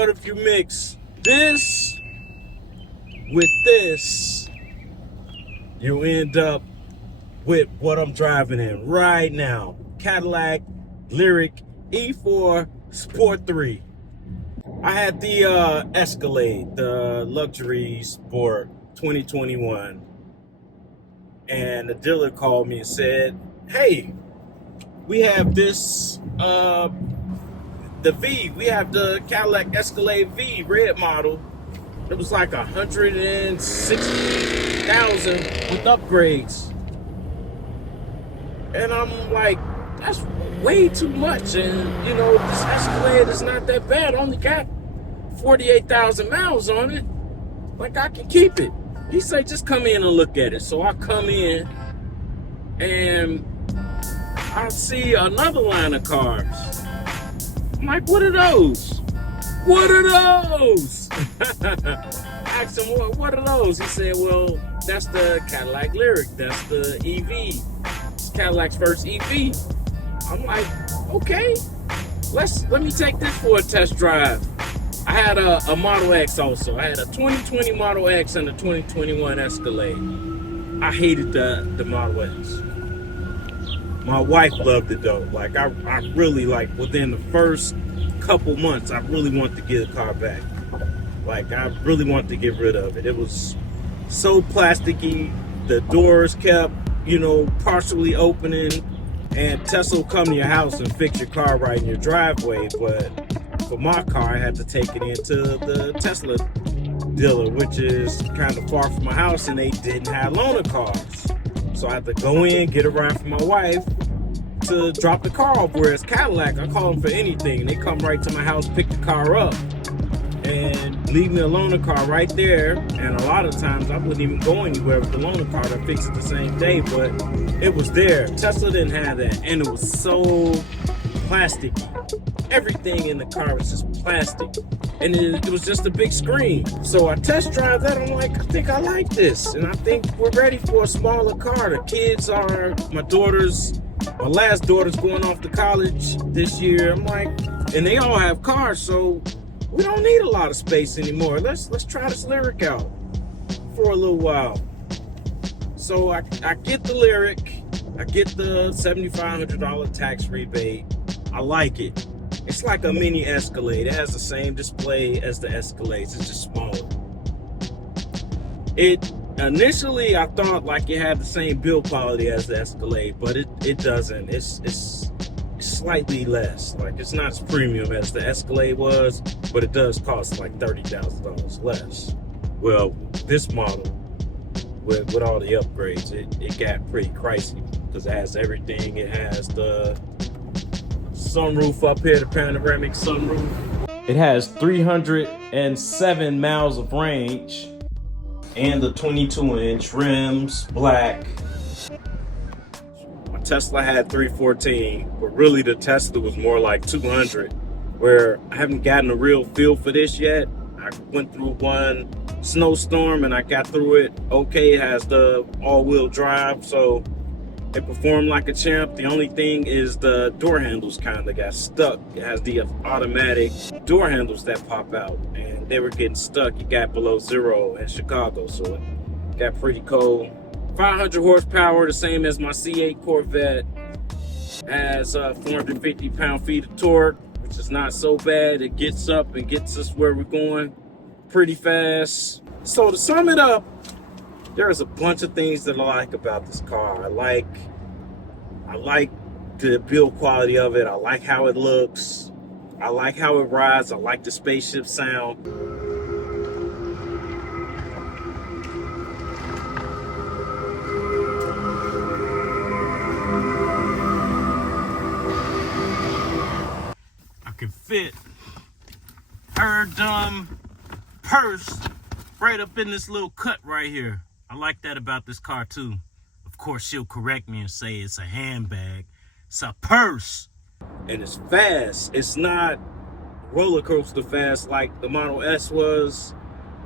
what if you mix this with this? You end up with what I'm driving in right now. Cadillac LYRIQ E4 Sport 3. I had the Escalade, the luxury sport 2021. And the dealer called me and said, hey, we have this, the V. We have the Cadillac Escalade V red model. It was like 160,000 with upgrades. And I'm like, that's way too much. And you know, this Escalade is not that bad. I only got 48,000 miles on it. Like, I can keep it. He said, just come in and look at it. So I come in and I see another line of cars. I'm like, what are those? What are those? I asked him, what are those? He said, well, that's the Cadillac LYRIQ. That's the EV. It's Cadillac's first EV. I'm like, okay, let me take this for a test drive. I had a Model X also. I had a 2020 Model X and a 2021 Escalade. I hated the Model X. My wife loved it though. Like I really, like, within the first couple months, I really wanted to get a car back. Like, I really wanted to get rid of it. It was so plasticky. The doors kept, you know, partially opening, and Tesla will come to your house and fix your car right in your driveway. But for my car, I had to take it into the Tesla dealer, which is kind of far from my house, and they didn't have loaner cars. So I had to go in, get a ride from my wife to drop the car off. Whereas Cadillac, I call them for anything. They come right to my house, pick the car up, and leave me a loaner car right there. And a lot of times I wouldn't even go anywhere with the loaner car to fix it the same day, but it was there. Tesla didn't have that, and it was so plasticky. Everything in the car was just plastic, and it was just a big screen. So I test drive that. I'm like, I think I like this, and I think we're ready for a smaller car. The kids are, my last daughter's going off to college this year. I'm like, and they all have cars, so we don't need a lot of space anymore. Let's try this LYRIQ out for a little while. So I get the LYRIQ. I get the $7,500 tax rebate. I like it. It's like a mini Escalade. It has the same display as the Escalades. It's just smaller. Initially, I thought like it had the same build quality as the Escalade, but it doesn't. It's slightly less. Like, it's not as premium as the Escalade was, but it does cost like $30,000 less. Well, this model, with all the upgrades, it got pretty pricey because it has everything. It has the sunroof up here, the panoramic sunroof. It has 307 miles of range and the 22-inch rims, black. My Tesla had 314, but really the Tesla was more like 200, where I haven't gotten a real feel for this yet. I went through one snowstorm and I got through it okay. It has the all-wheel drive, so it performed like a champ. The only thing is the door handles kind of got stuck. It has the automatic door handles that pop out, and they were getting stuck. It got below zero in Chicago, so it got pretty cold. 500 horsepower, the same as my C8 Corvette. Has 450 pound-feet of torque, which is not so bad. It gets up and gets us where we're going pretty fast. So to sum it up, there's a bunch of things that I like about this car. I like the build quality of it. I like how it looks. I like how it rides. I like the spaceship sound. I can fit her dumb purse right up in this little cut right here. I like that about this car too. Of course, she'll correct me and say it's a handbag. It's a purse. And it's fast. It's not roller coaster fast like the Model S was.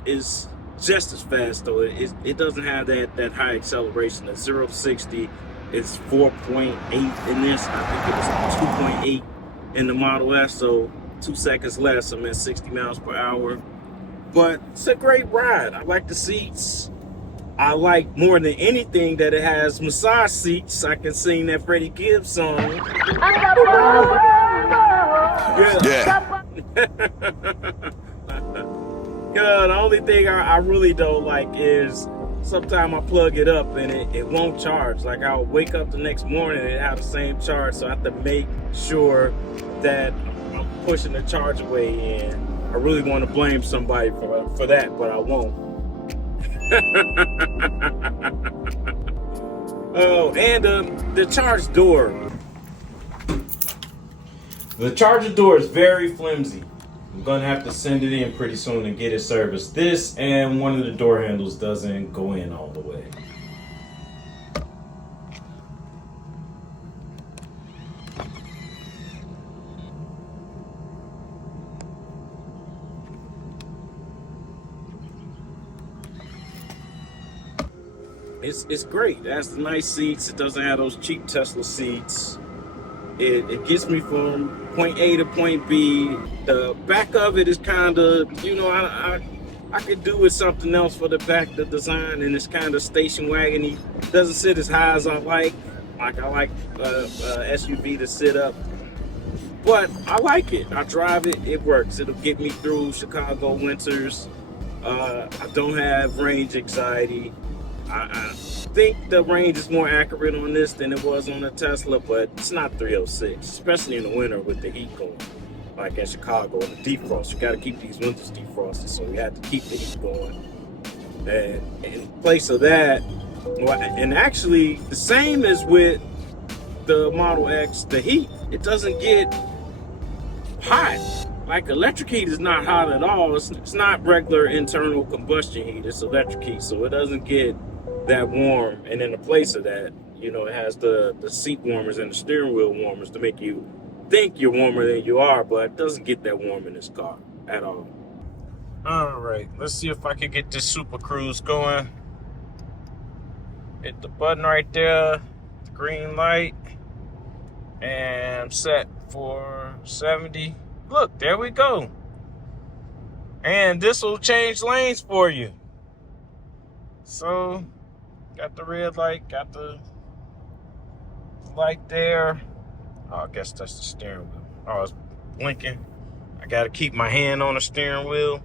It's just as fast though. It doesn't have that high acceleration. At 0 to 60, it's 4.8 in this. I think it was 2.8 in the Model S. So 2 seconds less. I'm at 60 miles per hour. But it's a great ride. I like the seats. I like more than anything that it has massage seats. I can sing that Freddie Gibbs song. Yeah. Yeah, the only thing I really don't like is sometimes I plug it up and it won't charge. Like I'll wake up the next morning and it have the same charge, so I have to make sure that I'm pushing the charge away in. I really want to blame somebody for that, but I won't. Oh, and the charge door. The charger door is very flimsy. I'm gonna have to send it in pretty soon and get it serviced. This and one of the door handles doesn't go in all the way. It's great. It has the nice seats. It doesn't have those cheap Tesla seats. It gets me from point A to point B. The back of it is kind of, you know, I could do with something else for the back, the design, and it's kind of station wagony. Doesn't sit as high as I like. Like I like SUV to sit up. But I like it. I drive it. It works. It'll get me through Chicago winters. I don't have range anxiety. I think the range is more accurate on this than it was on the Tesla, but it's not 306, especially in the winter with the heat going, like in Chicago and the defrost. You got to keep these winters defrosted, so we had to keep the heat going. And in place of that, and actually the same as with the Model X, the heat, it doesn't get hot. Like electric heat is not hot at all. It's not regular internal combustion heat. It's electric heat, so it doesn't get that warm. And in the place of that, you know, it has the seat warmers and the steering wheel warmers to make you think you're warmer than you are, but it doesn't get that warm in this car at all. All right, let's see if I can get this Super Cruise going. Hit the button right there, the green light, and I'm set for 70. Look, there we go. And this will change lanes for you. So, got the red light, got the light there. Oh, I guess that's the steering wheel. Oh, it's blinking. I gotta keep my hand on the steering wheel.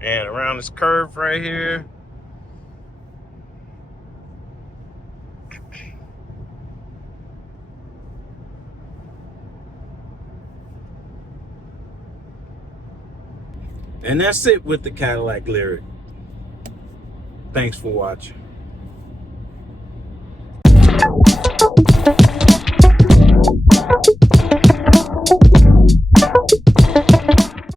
And around this curve right here. And that's it with the Cadillac LYRIQ. Thanks for watching.